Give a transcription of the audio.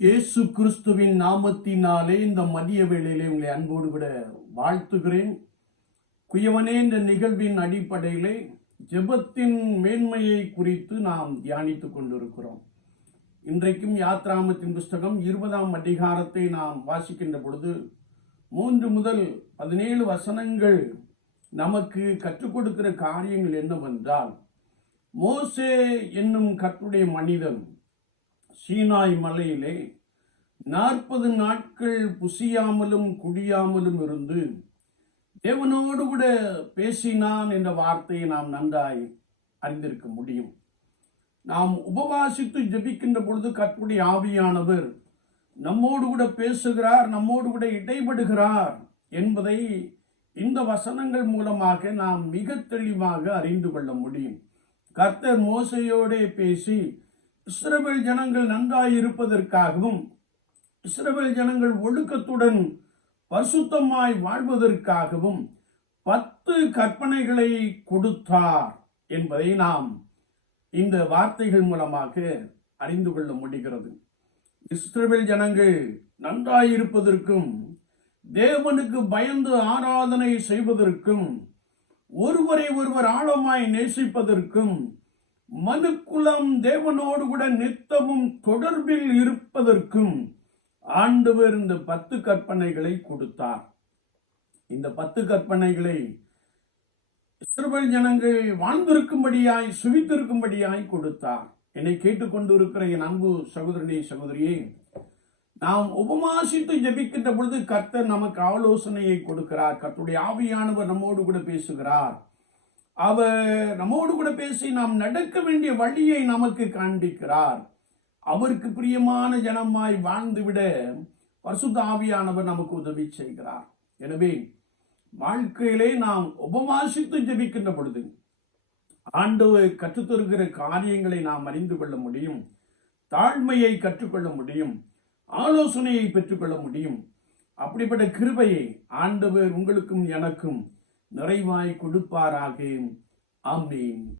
இயேசு கிறிஸ்துவின் நாமத்தினாலே இந்த மதிய வேளையிலே உங்களை அன்போடு விட வாழ்த்துகிறேன். குயவனே இந்த நிகழ்வின் அடிப்படையிலே ஜெபத்தின் மேன்மையை குறித்து நாம் தியானித்து கொண்டிருக்கிறோம். இன்றைக்கும் யாத்ராமத்தின் புஸ்தகம் இருபதாம் அதிகாரத்தை நாம் வாசிக்கின்ற பொழுது மூன்று முதல் பதினேழு வசனங்கள் நமக்கு கற்றுக் கொடுக்கிற காரியங்கள் என்னவென்றால் மோசே என்னும் கற்றுடைய மனிதன் சீனாய் மலையிலே நாற்பது நாட்கள் புசியாமலும் குடியாமலும் இருந்து தேவனோடு கூட பேசினான் என்ற வார்த்தையை நாம் நன்றாய் அறிந்திருக்க முடியும். நாம் உபவாசித்து ஜெபிக்கின்ற பொழுது கற்புடைய ஆவியானவர் நம்மோடு கூட பேசுகிறார் நம்மோடு கூட இடைபடுகிறார் என்பதை இந்த வசனங்கள் மூலமாக நாம் மிக தெளிவாக அறிந்து கொள்ள முடியும். கர்த்தர் மோசையோடே பேசி இஸ்ரவேல் ஜனங்கள் நன்றாயிருப்பதற்காகவும் இஸ்ரவேல் ஜனங்கள் ஒழுக்கத்துடன் பரிசுத்தமாய் வாழ்வதற்காகவும் பத்து கற்பனைகளை கொடுத்தார் என்பதை நாம் இந்த வார்த்தைகள் மூலமாக அறிந்து கொள்ள முடிகிறது. இஸ்ரவேல் ஜனங்கள் நன்றாயிருப்பதற்கும் தேவனுக்கு பயந்து ஆராதனை செய்வதற்கும் ஒருவரை ஒருவர் ஆழமாய் நேசிப்பதற்கும் மனுக்குலம் தேவனோடு கூட நித்தமும் தொடர்பில் இருப்பதற்கும் ஆண்டவர் இந்த பத்து கற்பனைகளை கொடுத்தார். இந்த பத்து கற்பனைகளை இஸ்ரவேல் ஜனங்கள் வாழ்ந்திருக்கும்படியாய் சுவித்திருக்கும்படியாய் கொடுத்தார். என்னை கேட்டுக்கொண்டிருக்கிற என் அன்பு சகோதரனே சகோதரியே நாம் உபமாசித்து ஜெபிக்கின்ற பொழுது கர்த்தர் நமக்கு ஆலோசனையை கொடுக்கிறார். கர்த்தருடைய ஆவியானவர் நம்மோடு கூட பேசுகிறார். அவர் நம்மோடு கூட பேசி நாம் நடக்க வேண்டிய வழியை நமக்கு காண்பிக்கிறார். அவருக்கு பிரியமான ஜனமாய் வாழ்ந்துவிட பரிசுத்த ஆவியானவர் நமக்கு உதவி செய்கிறார். எனவே வாழ்க்கையிலே நாம் உபவாசித்து ஜபிக்கின்ற பொழுது ஆண்டவர் கற்றுத்தருகிற காரியங்களை நாம் அறிந்து கொள்ள முடியும் தாழ்மையை கற்றுக்கொள்ள முடியும் ஆலோசனையை பெற்றுக்கொள்ள முடியும். அப்படிப்பட்ட கிருபையை ஆண்டவர் உங்களுக்கும் எனக்கும் நிறைவாய் கொடுப்பாராக. ஆமீன்.